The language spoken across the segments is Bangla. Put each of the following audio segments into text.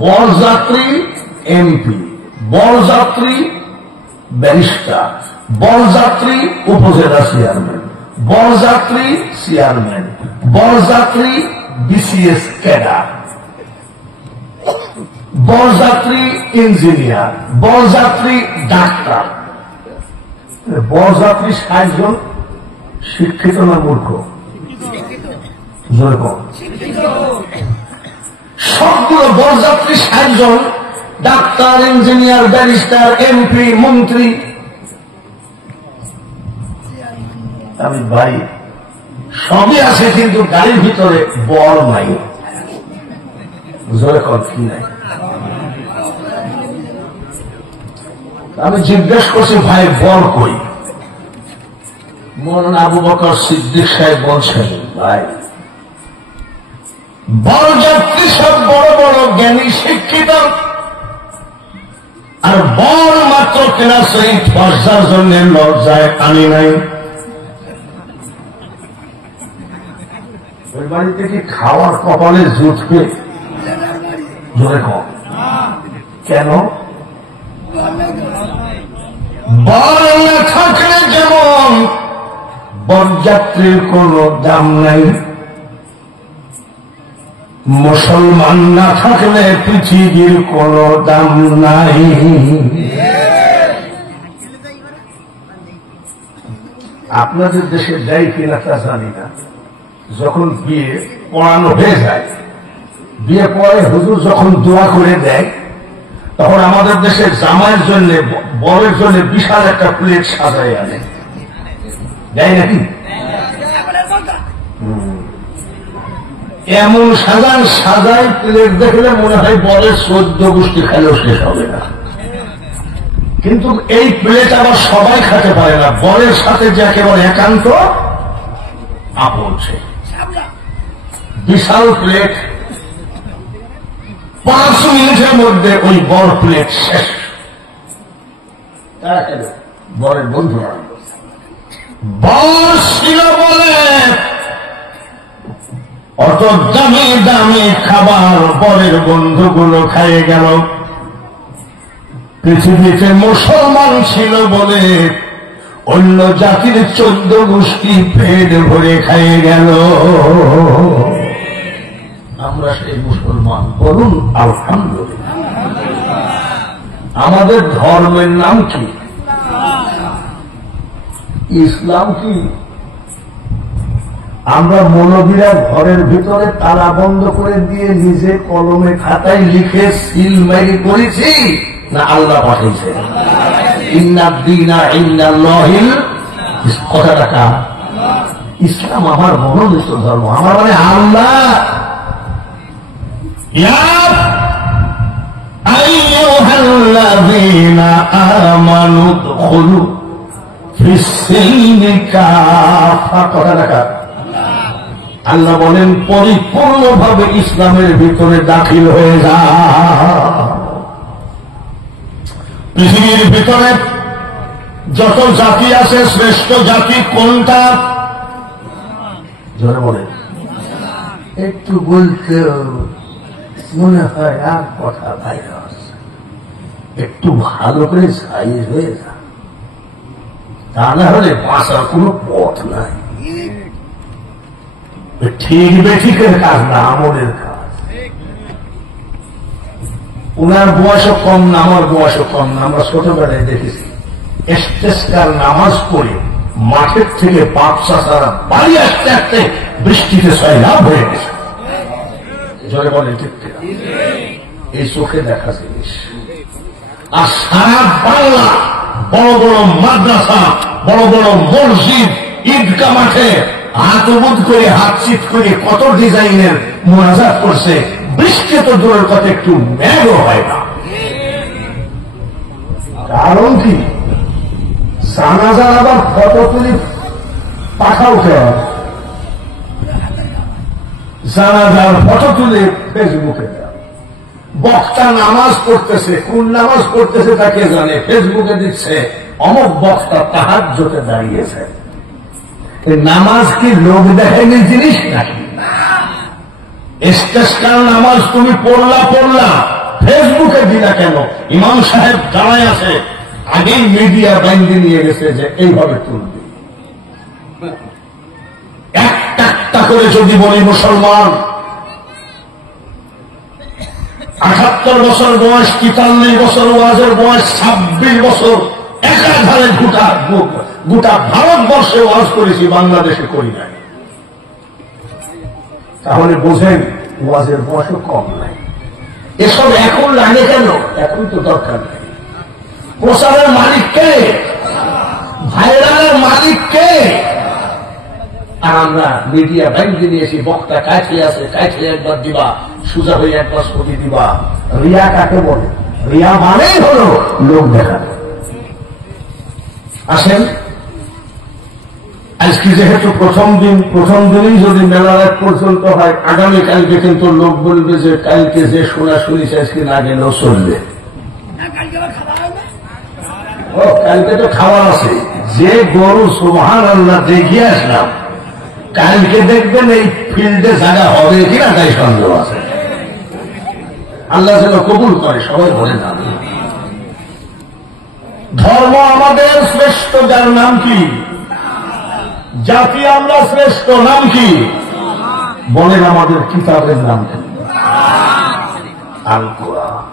বরযাত্রী এমপি, বরযাত্রী ব্যারিস্টার, বরযাত্রী উপজেলা চেয়ারম্যান, বরযাত্রী চেয়ারম্যান, বরযাত্রী বিসিএস ক্যাডার, বরযাত্রী ইঞ্জিনিয়ার, বরযাত্রী ডাক্তার। বরযাত্রী 60 জন শিক্ষিত না মূর্খ? সবগুলো বরযাত্রী 60 জন, ডাক্তার, ইঞ্জিনিয়ার, ব্যারিস্টার, এমপি, মন্ত্রী। আমি ভাই সবই আছে, কিন্তু গাড়ির ভিতরে বর নাই। জোরে কর কি নাই? আমি জিজ্ঞেস করছি, ভাই বর কই? মৌলানা আবু বকর সিদ্দিক সাহেব বলছেন, ভাই বরযাত্রী সব বড় বড় জ্ঞানী শিক্ষিত, আর বর মাত্র ক্লাস 8 পর্যার জন্য লজ্জায় আনি নাই। ওই বাড়িতে কি খাওয়ার কপালে জুটবে? জোরে কম কেন? বর না থাকলে যেমন বরযাত্রীর কোনো দাম নাই, মুসলমান না থাকলে পৃথিবীর কোনো দাম নাই। আপনাদের দেশে দেয় কিনা তা জানি না। যখন বিয়ে পড়ানো হয়ে যায়, বিয়ে পরে হুজুর যখন দোয়া করে দেয়, তখন আমাদের দেশের জামাইয়ের জন্য, বরের জন্য বিশাল একটা প্লেট সাজায় আনে, দেয় নাকি? এমন সাজায় প্লেট দেখলে মনে হয় বরের 14 গোষ্ঠী খেলেও শেষ হবে না। কিন্তু এই প্লেট আবার সবাই খেতে পারে না, বরের সাথে যে একেবারে একান্ত আপন। বিশাল প্লেট, 5 মিনিটের মধ্যে ওই বড় প্লেট শেষ। বরের বন্ধুরা বর ছিল বলে অত দামি দামি খাবার বরের বন্ধুগুলো খাইয়ে গেল। পৃথিবীতে মুসলমান ছিল বলে অন্য জাতির 14 গোষ্ঠী পেট ভরে খাইয়ে গেল। আমরা সেই মুসলমান, বলুন আলহামদুলিল্লাহ। আমাদের ধর্মের নাম কি? ইসলাম কি? আমরা মৌলবীরা ঘরের ভিতরে তালা বন্ধ করে দিয়ে নিজে কলমে খাতায় লিখে সিল মেরে করেছি, না আল্লাহ পাঠিয়েছে? ইন্নাদ্দীনা ইন্দাল্লাহিল কথাটা কার? ইসলাম আমার মনোনীত ধর্ম, আমার মানে আল্লাহ। আইয়ুহাল্লাযীনা আমানু দুখুলু ফিস-সিলমি কাফা, কথাটা কার? আল্লাহ বলেন পরিপূর্ণভাবে ইসলামের ভিতরে দাখিল হয়ে যা। পৃথিবীর ভিতরে যত জাতি আছে, শ্রেষ্ঠ জাতি কোনটা? জোরে বলে। একটু বলতে মনে হয় আর কথা ভাইরাস, একটু ভালো করে সাইজ হয়ে যা, তা না হলে বাঁচার কোনো পথ নাই। ঠিক বেঠিকের কাজ না, আমলের কাজ। উনার বয়সও কম না, আমার বয়সও কম না। আমরা ছোটবেলায় দেখেছি ইস্তেসকার নামাজ পড়ে মাঠের থেকে পাপ চাষারা বাড়ি আসতে আসতে বৃষ্টিতে সয়লাভ হয়ে গেছে। জোরে বলে ঠিক ঠিক? এই চোখে দেখা জিনিস। আর সারা বাংলা বড় বড় মাদ্রাসা, বড় বড় মসজিদ, ঈদগাহ মাঠে হাত উবুদ করে, হাত চিত করে কত ডিজাইনের মুনাজাত করছে, বৃষ্টি তো দূরের কথা, একটু মেঘও হয় না। কারণ কি? জানাজার আবার ফটো তুলি পাঠাও কেন? জানাজার ফটো তুলে ফেসবুকে দেয়। বক্তা নামাজ পড়তেছে, কোন নামাজ পড়তেছে তাকে জানে, ফেসবুকে দিচ্ছে অমুক বক্তা তাহাজ্জুদে দাঁড়িয়েছে। নামাজ কি লোক দেখাইনি জিনিস নাকি? ইস্তেসকার নামাজ তুমি পড়লা, ফেসবুকে দিলা কেন? ইমাম সাহেব দাঁড়ায় আছে, আগেই মিডিয়া বাইন্দে নিয়ে গেছে যে এইভাবে তুলবে। একটা করে যদি বলি মুসলমান 78 বছর বয়স, 43 বছর ওয়াজের বয়স, 26 বছর একাধারে গোটা ভারতবর্ষে ওয়াজ করেছি, বাংলাদেশে করি নাই। তাহলে বোঝেন ওয়াজের বয়সও কম নাই। এসব এখন লাগে কেন? এখন তো দরকার নেই। প্রচারের মালিক কে? ভাইরালের মালিক কে? আর আমরা মিডিয়া ব্যাংকে নিয়েছি, বক্তা কাছে আছে, কাছে একবার দিবা, সুজা হয়ে একবার ছবি দিবা। রিয়া কাকে বলে? রিয়া মানেই হলো লোক দেখানো। আসেন, আজকে যেহেতু প্রথম দিনই যদি মেলার এক পর্যন্ত হয়, আগামীকালকে কিন্তু লোক বলবে যে কালকে যে শোনা শুনিস আজকে না গেলেও চলবে। ও কালকে তো খাবার আছে, যে গরু সুবহানাল্লাহ দেখিয়ে আসলাম, কালকে দেখবেন এই ফিল্ডে জায়গা হবে কিনা তাই সন্দেহ আছে। আল্লাহ যেন কবুল করে, সবাই বলে না। ধর্ম আমাদের শ্রেষ্ঠ, যার নাম কি? জাতি আমরা শ্রেষ্ঠ, নাম কি? বলেন আমাদের কিতাবের নাম কি? আল কোরআন।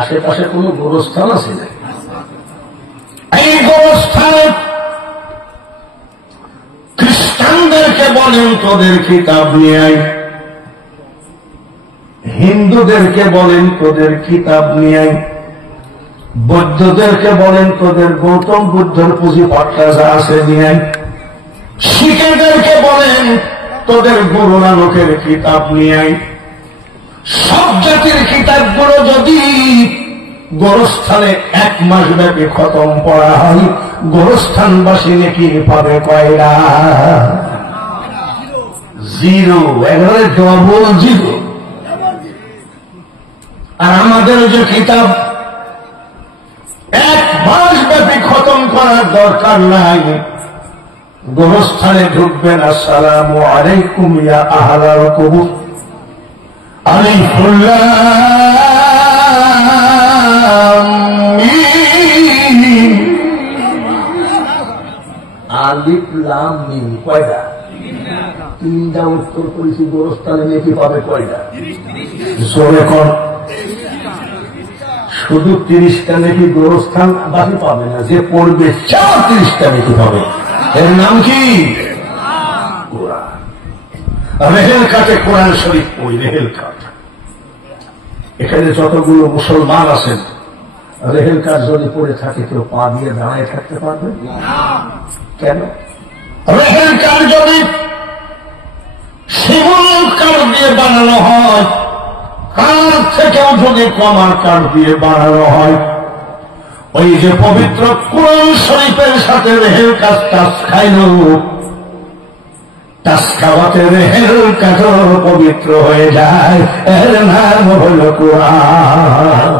আশেপাশে কোন গোরস্থান আছে না? এই গোরস্থানে খ্রিস্টানদেরকে বলেন তোদের কিতাব নিয়ে আয়, হিন্দুদেরকে বলেন তোদের কিতাব নিয়ে আয়, বৌদ্ধদেরকে বলেন তোদের গৌতম বুদ্ধের পুঁজি পাট্টা যা আছে নিয়ে আয়, শিখেদেরকে বলেন তোদের গুরু নানকের কিতাব নিয়ে আয়। সব জাতির কিতাবগুলো যদি গোরস্থানে 1 মাস ব্যাপী খতম পড়া হয়, গোরস্থানবাসী নাকি পাবে কয়টা? 0, একেবারে ডবল 0। আর আমাদের যে কিতাব 1 মাস ব্যাপী খতম করার দরকার নাই, গোরস্থানে ঢুকবেন, আসসালামু আলাইকুম ইয়া আহলাল কুবুর, আলিফ লাম মিম। কয়টা? 3টা উত্তর করেছি। গোরস্থানে নাকি পাবে কয়টা? জোরে কর। শুধু 30টা নাকি গোরস্থান বাকি পাবে না, যে পড়বে 30টা নাকি পাবে। এর নাম কি? কোরআন। রেহেল কাটে কোরআন শরীফ, ওই রেহেল কাট। এখানে যতগুলো মুসলমান আছেন, রেহেল কাট যদি পড়ে থাকে কেউ পা দিয়ে দাঁড়ায় থাকতে পারবে? কেন? রেহেল কাট যদি শিমুল কাঠ দিয়ে বানানো হয়, কার থেকেও যদি কমার কাঠ দিয়ে বানানো হয়, ওই যে পবিত্র কোরআন শরীফের সাথে রেহেল কাজ টাচ খাইল, টাচ খাওয়াতে রেহেল কাঠও পবিত্র হয়ে যায়। এর নাম হল কোরআন।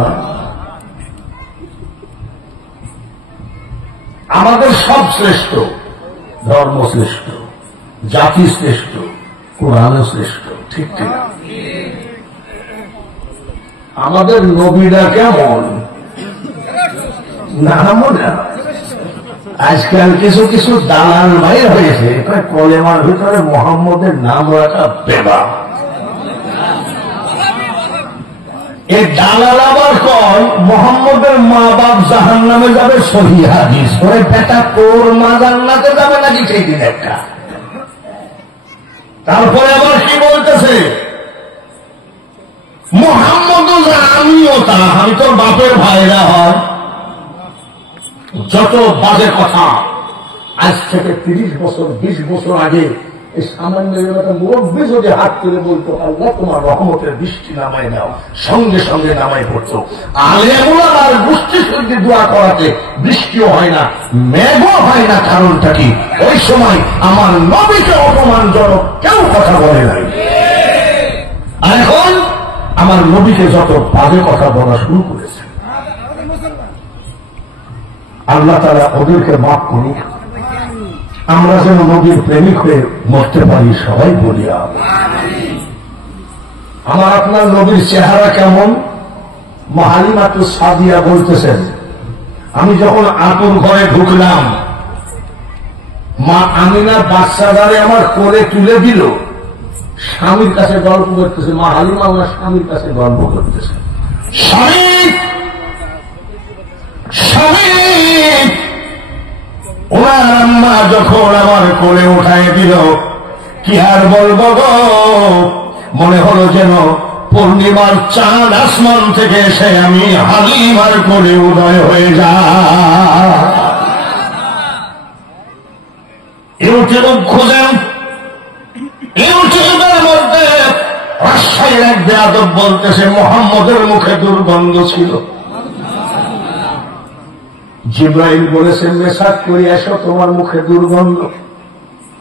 আমাদের সব শ্রেষ্ঠ, ধর্ম শ্রেষ্ঠ, জাতি শ্রেষ্ঠ, কোরআনও শ্রেষ্ঠ, ঠিক ঠিক। আমাদের নবীরা কেমন না মনে? আজকাল কিছু কিছু দালাল ভাই হয়েছে, কলেমার ভিতরে মোহাম্মদের নাম রাখা বেবা। এই দালাল আবার কয় মোহাম্মদের মা বাপ জাহান্নামে যাবে, সহিহ হাদিস। ওই বেটা তোর মা জান্নাতে যাবে নাকি সেই দিন একটা। তারপরে আবার কি বলতেছে, মোহাম্মদও যা আমিও তা, আমি তোর বাপের ভাইরা হয়। যত বাজে কথা। আজ থেকে 30 বছর 20 বছর আগে এই সামান্য মুরব্বী যদি হাত তুলে বলতো আল্লাহ তোমার রহমতের বৃষ্টি নামায় দাও, সঙ্গে সঙ্গে নামায় পড়তো। আলেমুলার আর গোষ্ঠী সঙ্গে দোয়া করাতে বৃষ্টিও হয় না, মেঘও হয় না। কারণটা কি? ওই সময় আমার নবীকে অপমানজনক কেউ কথা বলে নাই। আর এখন আমার নবীকে যত বাজে কথা বলা শুরু করেছে, আল্লাহ তাআলা ওদেরকে মাফ করুক। আমরা যেন নবীর প্রেমিক হয়ে মরতে পারি, সবাই বলি আমিন। আমার আপনার নবীর চেহারা কেমন? মা হালিমা তো সাদিয়া বলতেছেন, আমি যখন আতুর ঘরে ঢুকলাম, মা আমিনা বাচ্চাদারে আমার কোলে তুলে দিল, স্বামীর কাছে গল্প করতেছে। মা হালিমা ওনার স্বামীর কাছে গল্প করতেছে, স্বামী স্বামী। ওনার আম্মা যখন আমার কোলে উঠায় দিল, কি আর বলবো গো, মনে হলো যেন পূর্ণিমার চাঁদ আসমান থেকে এসে আমি হালিমার কোলে উদয় হয়ে যায়। ইউটিউব খুঁজেন, ইউটিউবের মধ্যে রাজশাহীর এক বেয়াদব বলতেছে মুহাম্মদের মুখে দুর্গন্ধ ছিল। জিব্রাইল বলেছে মেসাজ করে এসো, তোমার মুখে দুর্গন্ধ।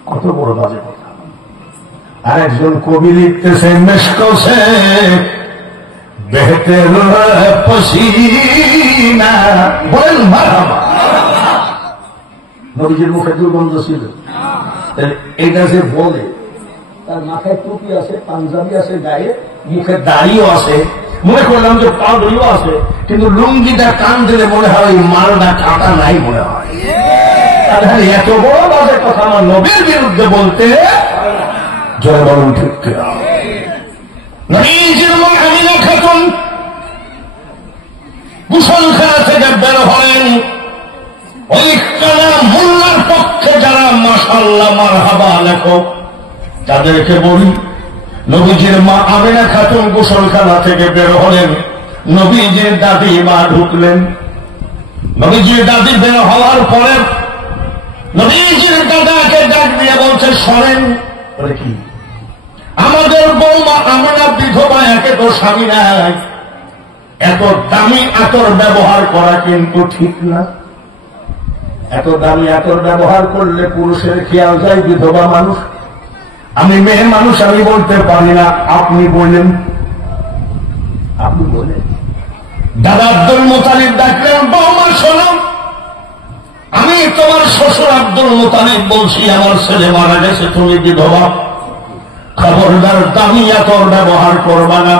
কত বড় বাজে কথা। আরেকজন কবি লিখতেছে মেশকোসে বেহতের পসিনা, বলেন মারহাবা। নবীজির মুখে দুর্গন্ধ ছিল। এটা যে বলে, তার মাথায় টুপি আছে, পাঞ্জাবি আছে, গায়ে মুখে দাড়িও আছে, মনে করলাম যে পাগড়িও আছে, কিন্তু লুঙ্গিটা কান দিলে মনে হয় ওই মালটা কাটা নাই মনে হয়। তাহলে এত বড় বাজে কথা আমার নবীর বিরুদ্ধে বলতে জয় বলুন ঠিক কিনা? নবীজির মা আমিনা খাতুন গোসলখানা থেকে বের হলেন। ওই কানা মোল্লার পক্ষে যারা মাশাআল্লাহ মারহাবা লেখো, তাদেরকে বলি, নবীজির মা আমিনা খাতুন গোসলখানা থেকে বের হলেন, নবীজির দাদি মা ঢুকলেন। নবীজির দাদি বের হওয়ার পরে নবীজির দাদাকে ডাক দিয়ে বলছে, শোনেন, বলে কি, আমাদের বৌমা আমিনা বিধবা, একে তো স্বামী নাই, এত দামি আতর ব্যবহার করা কিন্তু ঠিক না। এত দামি আতর ব্যবহার করলে পুরুষের খেয়াল যায় বিধবা মানুষ। আমি মেয়ে মানুষ, আমি বলতে পারি না, আপনি বলেন, আপনি বলেন। দাদা আব্দুল মুতালিব ডাকলেন, বৌমা শোনো, আমি তোমার শ্বশুর আব্দুল মুতালিব বলছি, আমার ছেলে মারা গেছে, তুমি বিধবা, খবরদার দামি আতর ব্যবহার করবা না।